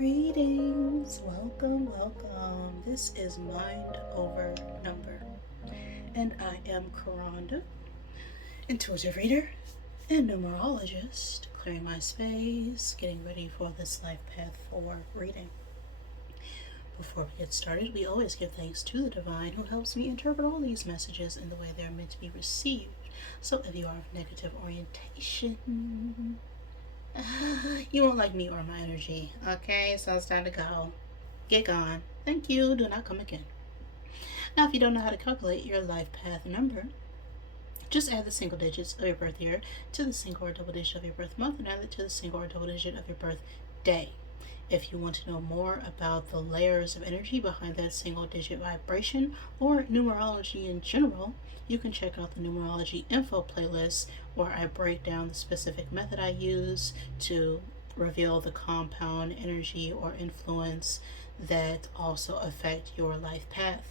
Greetings, welcome. This is Mind Over Number, and I am Karonda, intuitive reader and numerologist, clearing my space, getting ready for this Life Path 4 reading. Before we get started, we always give thanks to the divine who helps me interpret all these messages in the way they're meant to be received. So if you are of negative orientation, you won't like me or my energy. Okay, so it's time to go. Get gone. Thank you. Do not come again. Now, if you don't know how to calculate your life path number, just add the single digits of your birth year to the single or double digit of your birth month and add it to the single or double digit of your birth day. If you want to know more about the layers of energy behind that single digit vibration or numerology in general, you can check out the Numerology info playlist where I break down the specific method I use to reveal the compound energy or influence that also affect your life path.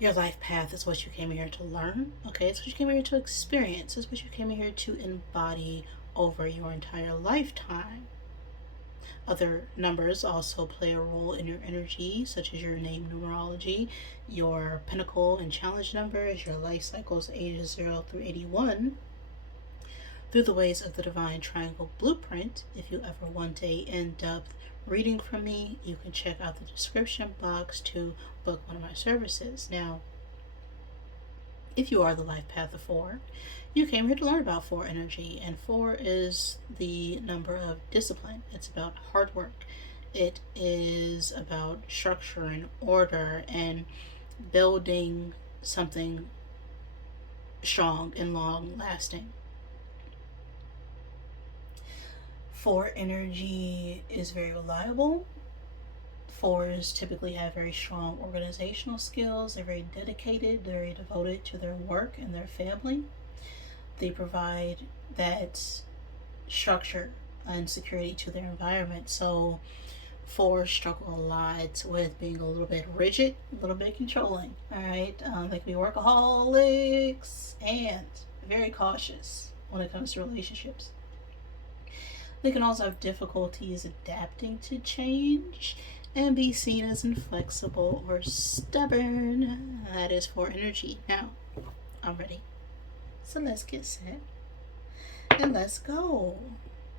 Your life path is what you came here to learn, okay? It's what you came here to experience. It's what you came here to embody over your entire lifetime. Other numbers also play a role in your energy, such as your name numerology. Your pinnacle and challenge number is your life cycles ages 0 through 81. Through the ways of the Divine Triangle Blueprint, if you ever want a in-depth reading from me, you can check out the description box to book one of my services. Now, if you are the life path of 4, you came here to learn about 4 energy, and 4 is the number of discipline. It's about hard work. It is about structure and order and building something strong and long lasting. 4 energy is very reliable. 4s typically have very strong organizational skills. They're very dedicated, they're very devoted to their work and their family. They provide that structure and security to their environment. So 4s struggle a lot with being a little bit rigid, a little bit controlling. All right, they can be workaholics and very cautious when it comes to relationships. They can also have difficulties adapting to change and be seen as inflexible or stubborn. That is 4 energy. Now, I'm ready. So let's get set and let's go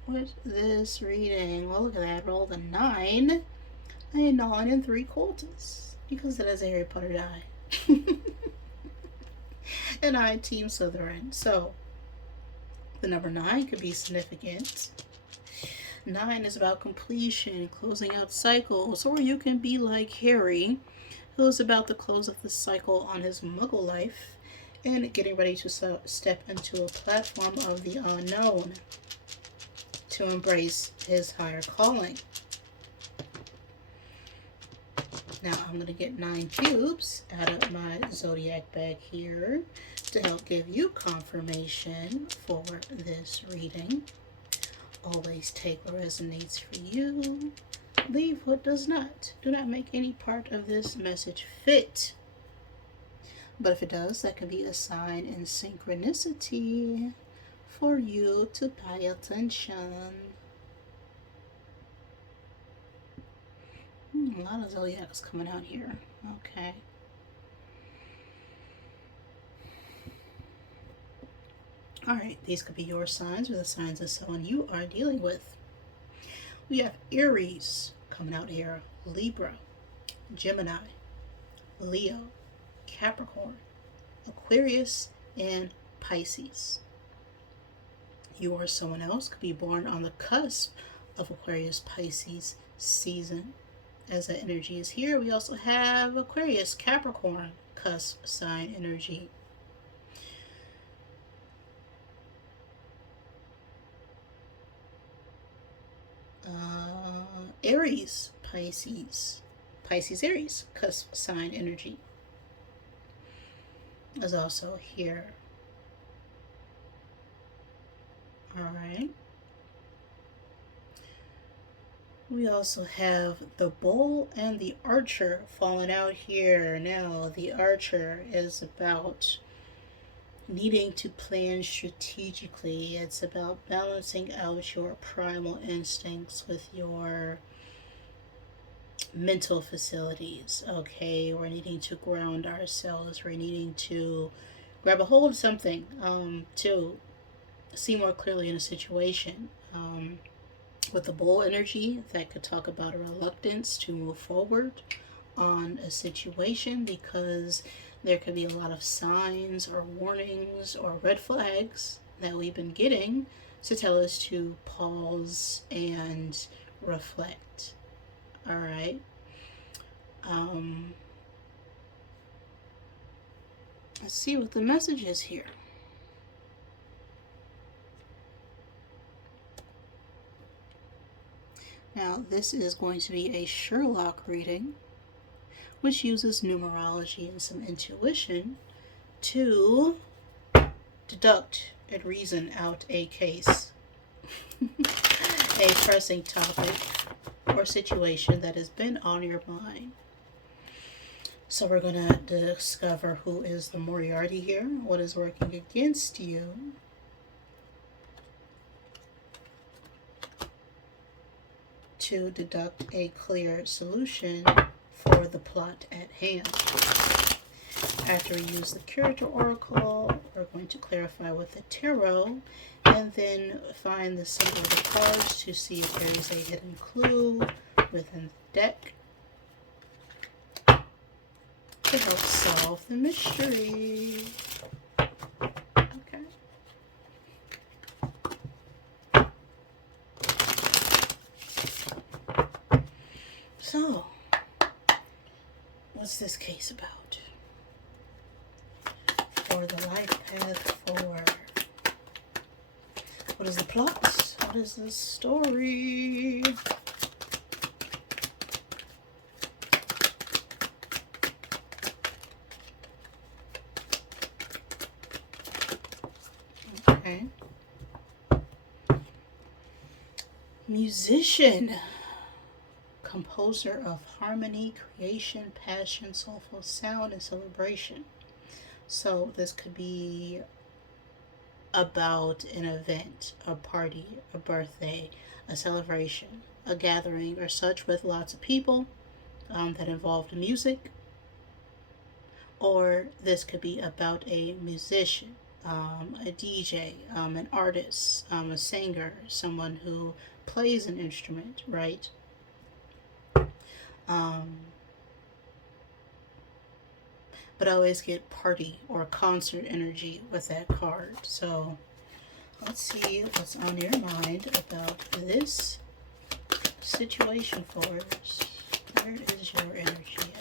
with this reading. Well, look at that. Roll the 9. A 9 and 3 quarters because that is a Harry Potter die. And I Team Slytherin. So the number 9 could be significant. 9 is about completion, closing out cycles, or you can be like Harry, who's about to close up the cycle on his muggle life and getting ready to step into a platform of the unknown to embrace his higher calling. Now I'm going to get 9 cubes out of my zodiac bag here to help give you confirmation for this reading. Always take what resonates for you. Leave what does not. Do not make any part of this message fit. But if it does, that can be a sign in synchronicity for you to pay attention. A lot of zodiacs coming out here. Okay. Alright, these could be your signs or the signs of someone you are dealing with. We have Aries coming out here, Libra, Gemini, Leo, Capricorn, Aquarius, and Pisces. You or someone else could be born on the cusp of Aquarius Pisces season. As that energy is here, we also have Aquarius Capricorn cusp sign energy. Aries Pisces Aries cusp sign energy is also here. All right. We also have the bull and the archer falling out here. Now, the archer is about needing to plan strategically. It's about balancing out your primal instincts with your mental facilities. Okay, we're needing to ground ourselves. We're needing to grab a hold of something to see more clearly in a situation. With the bull energy, that could talk about a reluctance to move forward on a situation because there could be a lot of signs or warnings or red flags that we've been getting to tell us to pause and reflect. All right. Um, let's see what the message is here. Now, this is going to be a Sherlock reading, which uses numerology and some intuition to deduct and reason out a case, a pressing topic or situation that has been on your mind. So we're going to discover who is the Moriarty here, what is working against you, to deduct a clear solution for the plot at hand. After we use the character oracle, we're going to clarify with the tarot and then find the symbol of the cards to see if there is a hidden clue within the deck to help solve the mystery. Okay. So, what's this case about? For the life path forward. What is the plot? What is the story? Okay. Musician. Composer of harmony, creation, passion, soulful sound, and celebration. So this could be about an event, a party, a birthday, a celebration, a gathering, or such with lots of people that involved music. Or this could be about a musician, a DJ, an artist, a singer, someone who plays an instrument, right? But I always get party or concert energy with that card. So let's see what's on your mind about this situation for us. Where is your energy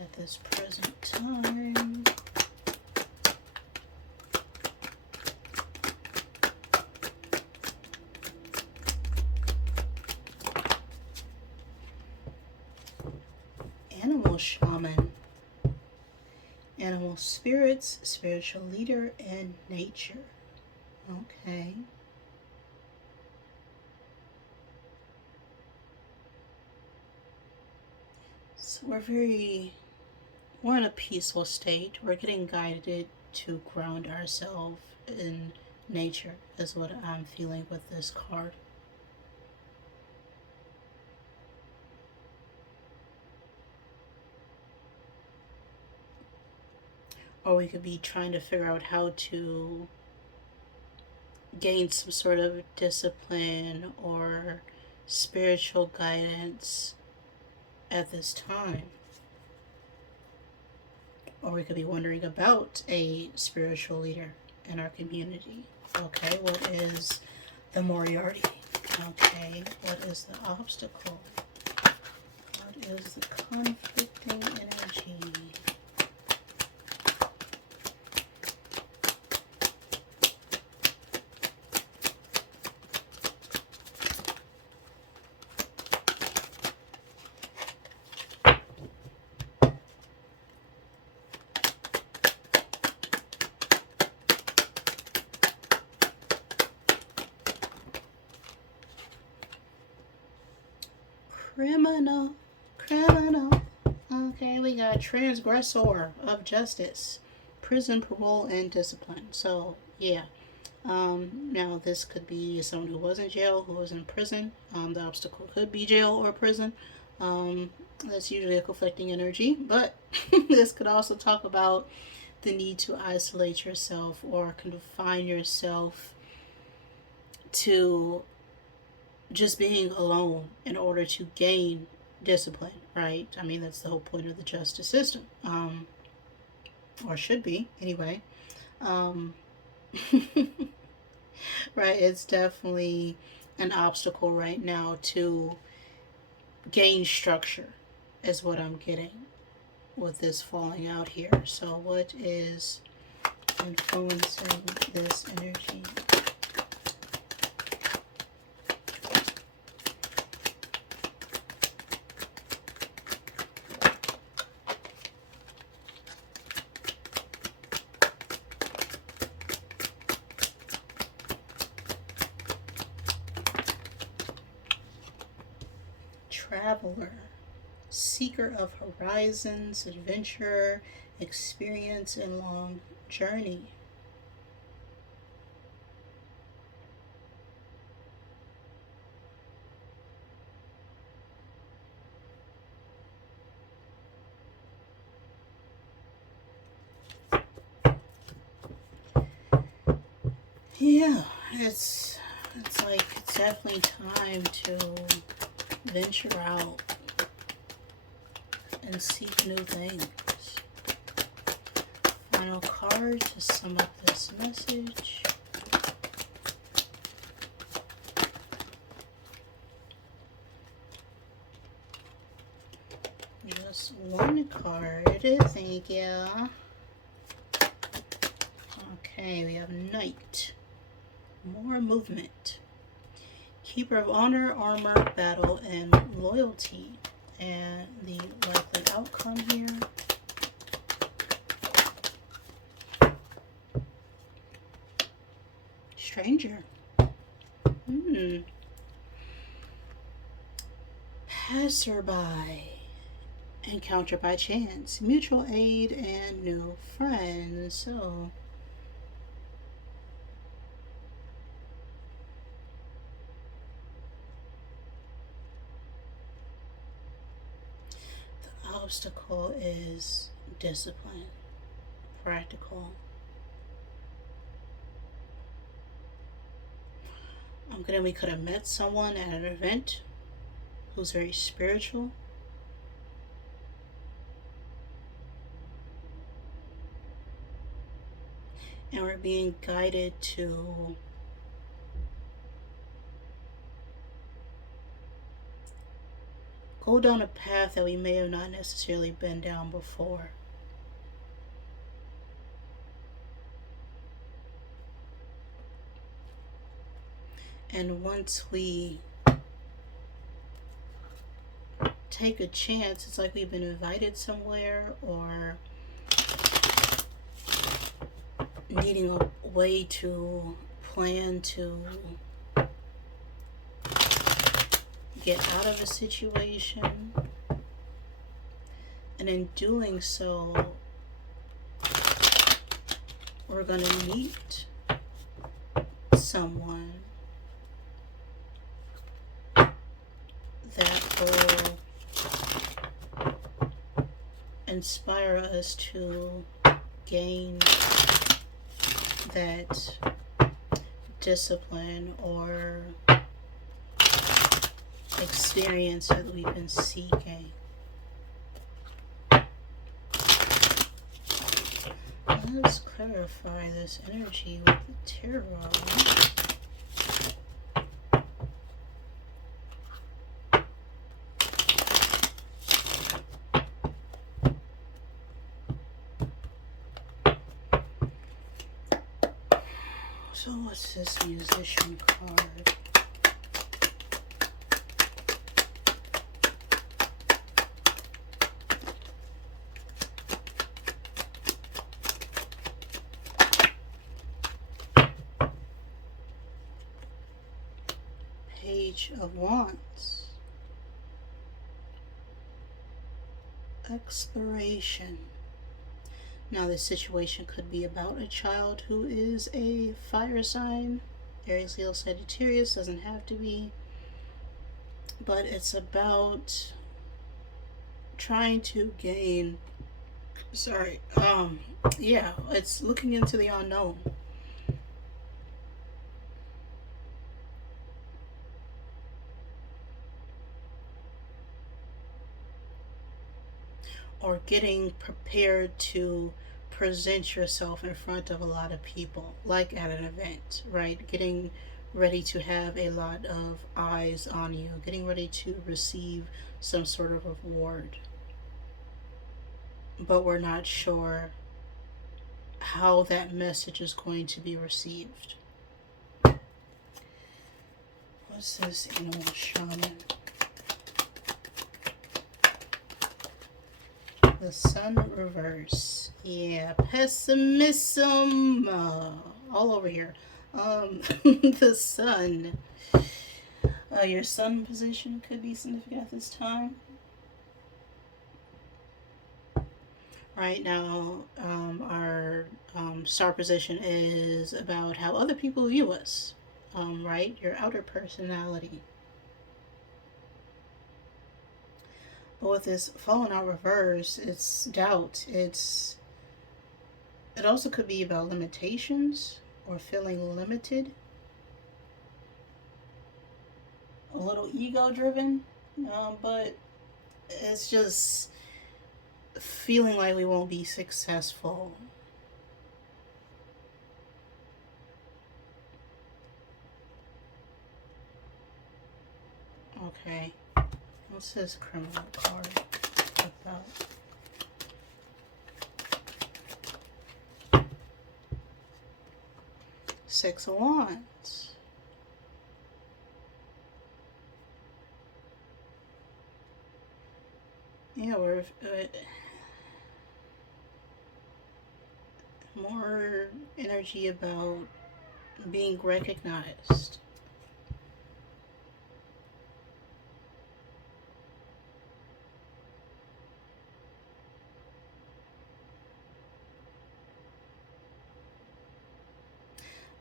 at this present time? Animal shaman, animal spirits, spiritual leader, and nature. Okay. So we're in a peaceful state. We're getting guided to ground ourselves in nature, is what I'm feeling with this card. Or we could be trying to figure out how to gain some sort of discipline or spiritual guidance at this time. Or we could be wondering about a spiritual leader in our community. Okay, what is the Moriarty? Okay, what is the obstacle? What is the conflicting energy? Criminal. Okay, we got transgressor of justice, prison, parole, and discipline. So, yeah. Now, this could be someone who was in jail, who was in prison. The obstacle could be jail or prison. That's usually a conflicting energy, but this could also talk about the need to isolate yourself or confine yourself to just being alone in order to gain discipline, right? I mean, that's the whole point of the justice system, or should be anyway. Um, right, it's definitely an obstacle right now to gain structure, is what I'm getting with this falling out here. So, what is influencing this energy? Traveler, seeker of horizons, adventure, experience, and long journey. Yeah, it's like it's definitely time to venture out and seek new things. Final card to sum up this message. Just one card, thank you. Okay, we have Knight. More movement. Keeper of honor, armor, battle, and loyalty. And the likely outcome here. Stranger. Passerby. Encounter by chance. Mutual aid and new friends. So, the obstacle is discipline. Practical. We could have met someone at an event who's very spiritual. And we're being guided to go down a path that we may have not necessarily been down before. And once we take a chance, it's like we've been invited somewhere or needing a way to plan to get out of a situation. And in doing so, we're going to meet someone that will inspire us to gain that discipline or experience that we've been seeking. Let's clarify this energy with the tarot. So what's this musician card? Page of Wands. Exploration. Now, this situation could be about a child who is a fire sign. Aries, Leo, Sagittarius, doesn't have to be. But it's about trying to gain, yeah, it's looking into the unknown. Or getting prepared to present yourself in front of a lot of people, like at an event, right? Getting ready to have a lot of eyes on you, getting ready to receive some sort of award. But we're not sure how that message is going to be received. What's this animal shaman? The sun reverse. Yeah, pessimism all over here. The sun. Your sun position could be significant at this time. Right now, our star position is about how other people view us, right? Your outer personality. But with this fallen out reverse, it's doubt. It also could be about limitations or feeling limited. A little ego driven, but it's just feeling like we won't be successful. Okay. What's this criminal card about? Six of Wands. Yeah, we're more energy about being recognized.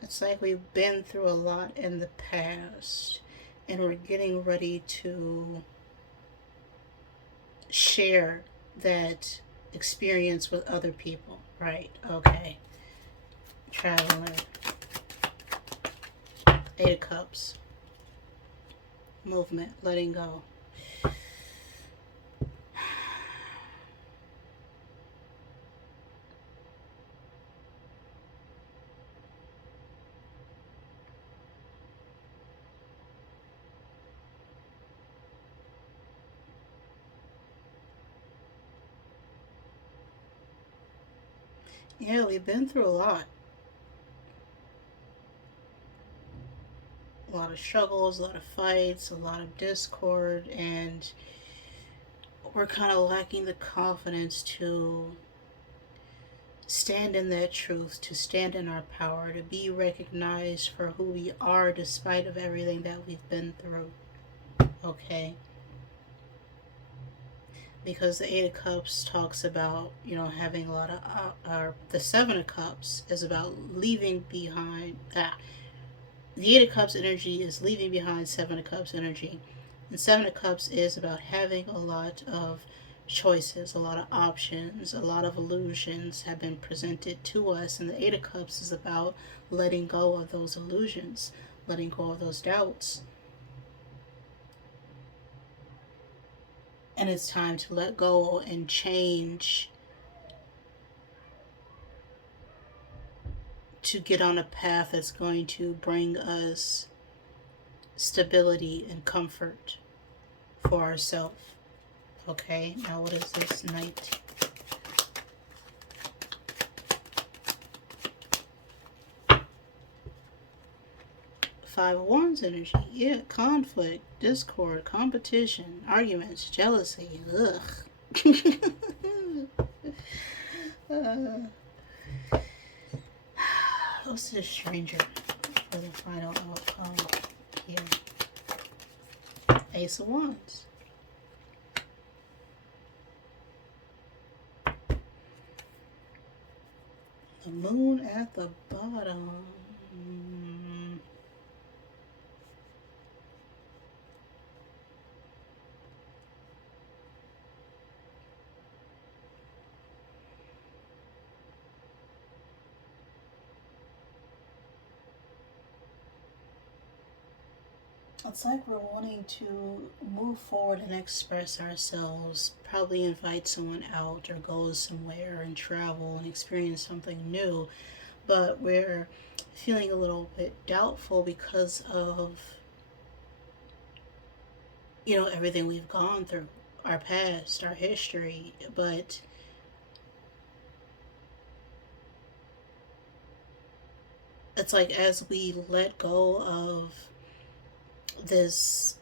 It's like we've been through a lot in the past and we're getting ready to share that experience with other people. Right, okay. Traveler. Eight of Cups. Movement, letting go. Yeah, we've been through a lot. A lot of struggles, a lot of fights, a lot of discord, and we're kind of lacking the confidence to stand in that truth, to stand in our power, to be recognized for who we are despite of everything that we've been through. Okay? Because the Eight of Cups talks about, having a lot of, the Seven of Cups is about leaving behind, the Eight of Cups energy is leaving behind Seven of Cups energy. And Seven of Cups is about having a lot of choices, a lot of options, a lot of illusions have been presented to us. And the Eight of Cups is about letting go of those illusions, letting go of those doubts. And it's time to let go and change to get on a path that's going to bring us stability and comfort for ourselves. Okay, now what is this Knight? Five of Wands energy. Yeah, conflict, discord, competition, arguments, jealousy. Ugh. What's this stranger for the final outcome here? Ace of Wands. The moon at the bottom. It's like we're wanting to move forward and express ourselves, probably invite someone out or go somewhere and travel and experience something new, but we're feeling a little bit doubtful because of, everything we've gone through, our past, our history. But it's like as we let go of this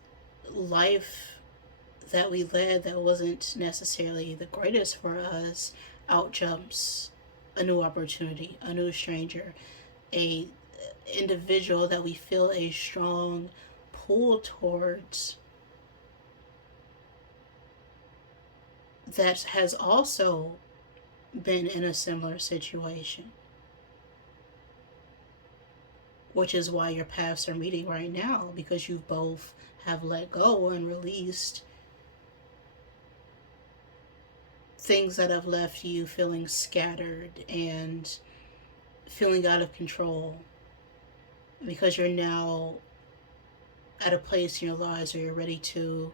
life that we led that wasn't necessarily the greatest for us, out jumps a new opportunity, a new stranger, a individual that we feel a strong pull towards, that has also been in a similar situation, which is why your paths are meeting right now, because you both have let go and released things that have left you feeling scattered and feeling out of control, because you're now at a place in your lives where you're ready to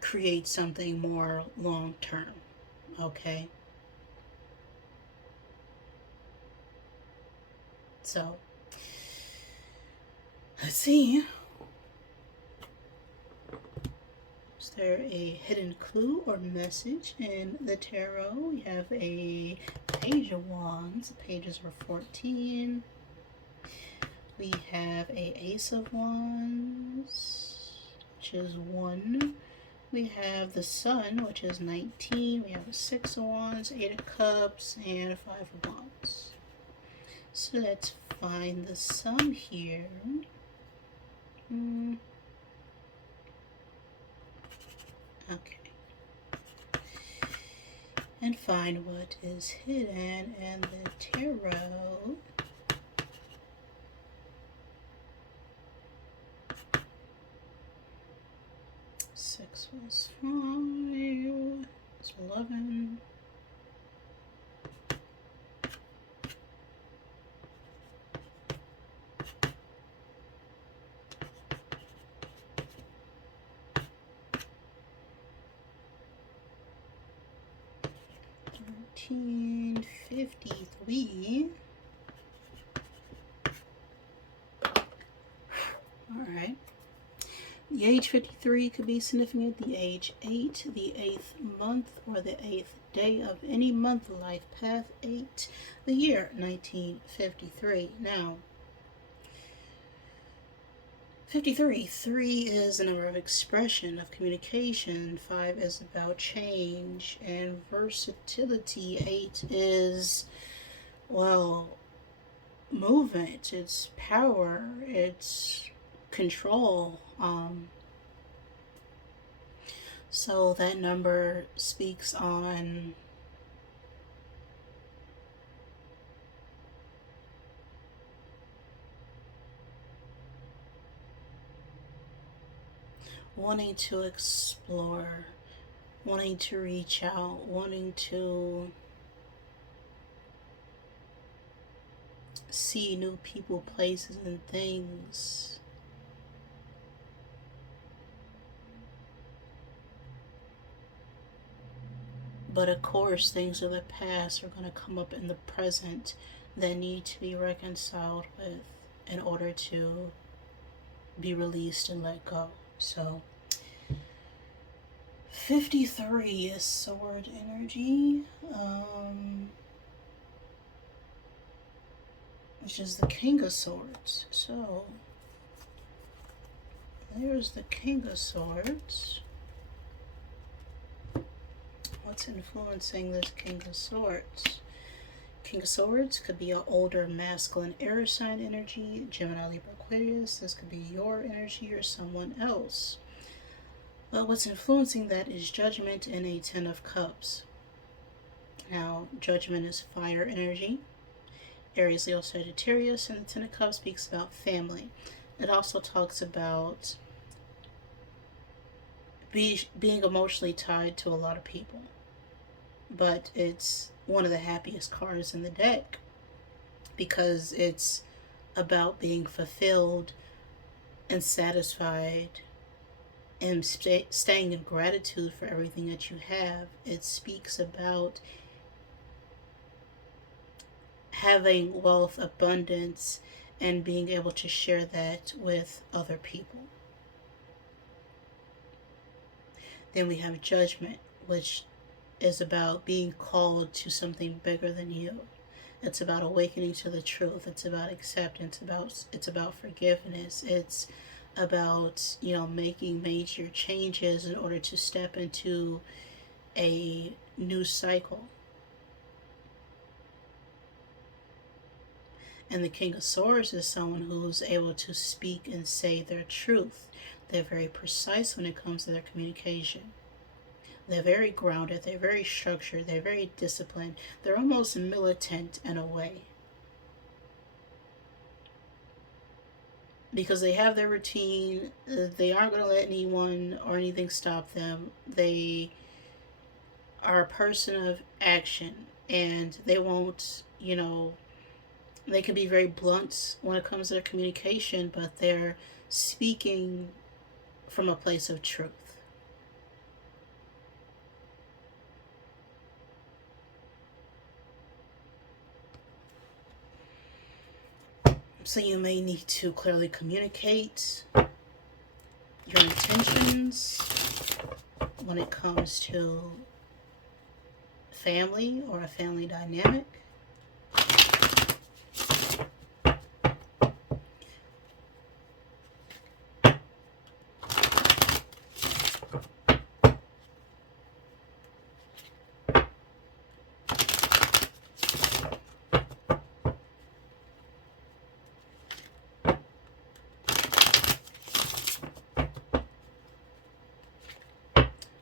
create something more long term. Okay? So, let's see. Is there a hidden clue or message in the tarot? We have a Page of Wands. The pages are 14. We have a Ace of Wands, which is 1. We have the Sun, which is 19. We have a 6 of Wands, 8 of Cups, and a 5 of Wands. So let's find the Sun here. Okay. And find what is hidden in the tarot. Six plus 5 is 11. $13.53. Alright. The age 53 could be significant the age 8, the 8th month, or the 8th day of any month life path 8, the year 1953. Now, 53. 3 is the number of expression, of communication. 5 is about change and versatility. 8 is, well, movement. It's power. It's control. So that number speaks on wanting to explore, wanting to reach out, wanting to see new people, places, and things. But of course, things of the past are going to come up in the present that need to be reconciled with in order to be released and let go. So, 53 is sword energy, which is the King of Swords. So, there's the King of Swords. What's influencing this King of Swords? King of Swords could be an older masculine air sign energy, Gemini, Libra, Aquarius. This could be your energy or someone else. But what's influencing that is Judgment and a 10 of Cups. Now, Judgment is fire energy. Aries, Leo, Sagittarius, and the Ten of Cups speaks about family. It also talks about being emotionally tied to a lot of people. But it's one of the happiest cards in the deck because it's about being fulfilled and satisfied and staying in gratitude for everything that you have. It speaks about having wealth, abundance, and being able to share that with other people. Then we have judgment, which is about being called to something bigger than you. It's about awakening to the truth. It's about acceptance. It's about forgiveness. It's about, making major changes in order to step into a new cycle. And the King of Swords is someone who's able to speak and say their truth. They're very precise when it comes to their communication. They're very grounded. They're very structured. They're very disciplined. They're almost militant in a way. Because they have their routine. They aren't going to let anyone or anything stop them. They are a person of action. And they won't, they can be very blunt when it comes to their communication, but they're speaking from a place of truth. So you may need to clearly communicate your intentions when it comes to family or a family dynamic.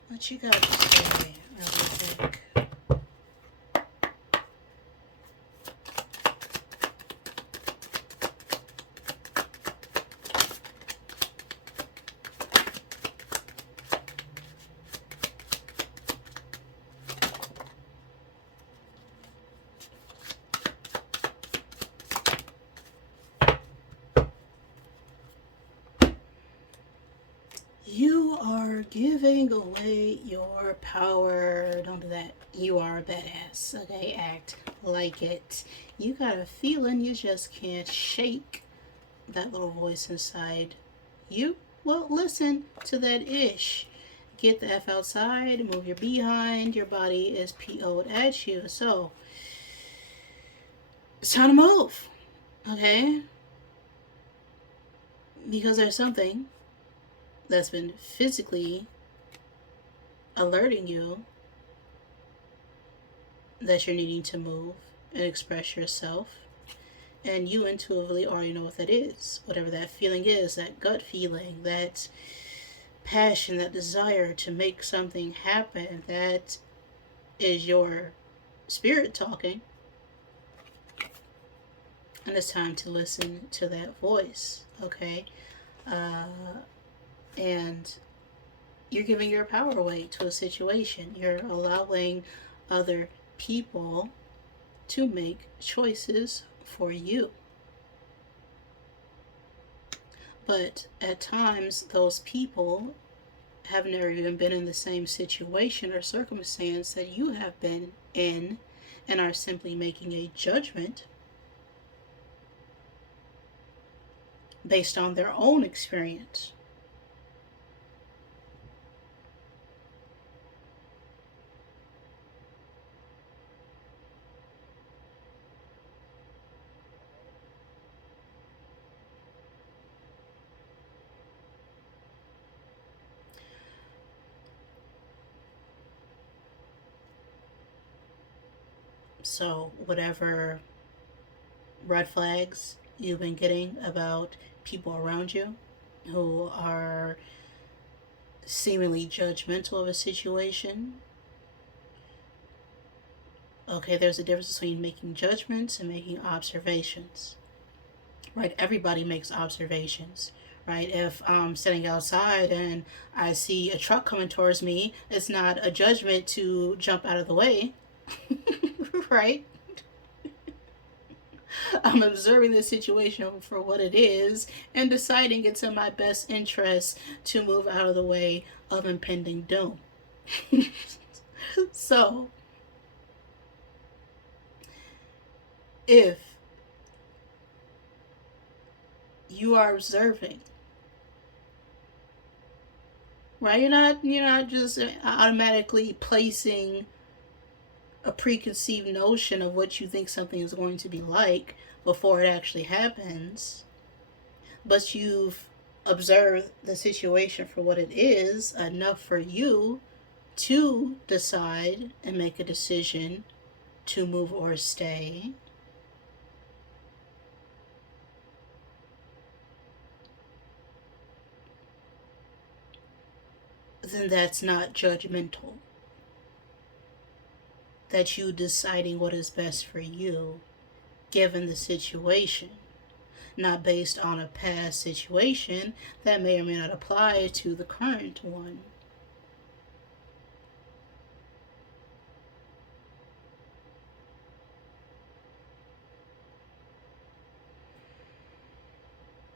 What you got to say, really quick? You are giving away your power. Don't do that. You are a badass. Okay, act like it. You got a feeling, you just can't shake that little voice inside you. Well, listen to that ish. Get the F outside, move your behind. Your body is PO'd at you. So, it's time to move. Okay? Because there's something that's been physically alerting you that you're needing to move and express yourself. And you intuitively already know what that is. Whatever that feeling is, that gut feeling, that passion, that desire to make something happen, that is your spirit talking. And it's time to listen to that voice, okay? And you're giving your power away to a situation. You're allowing other people to make choices for you. But at times, those people have never even been in the same situation or circumstance that you have been in and are simply making a judgment based on their own experience. So, whatever red flags you've been getting about people around you who are seemingly judgmental of a situation, Okay, there's a difference between making judgments and making observations. Right? Everybody makes observations. Right? If I'm sitting outside and I see a truck coming towards me, it's not a judgment to jump out of the way. Right? I'm observing the situation for what it is and deciding it's in my best interest to move out of the way of impending doom. So, if you are observing, right? You're not just automatically placing a preconceived notion of what you think something is going to be like before it actually happens, but you've observed the situation for what it is enough for you to decide and make a decision to move or stay. Then that's not judgmental. That's you deciding what is best for you given the situation, not based on a past situation that may or may not apply to the current one.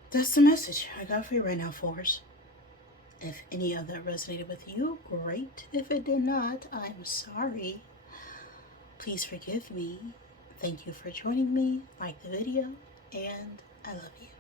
That's the message I got for you right now, Force. If any of that resonated with you, great. If it did not, I'm sorry. Please forgive me. Thank you for joining me. Like the video, and I love you.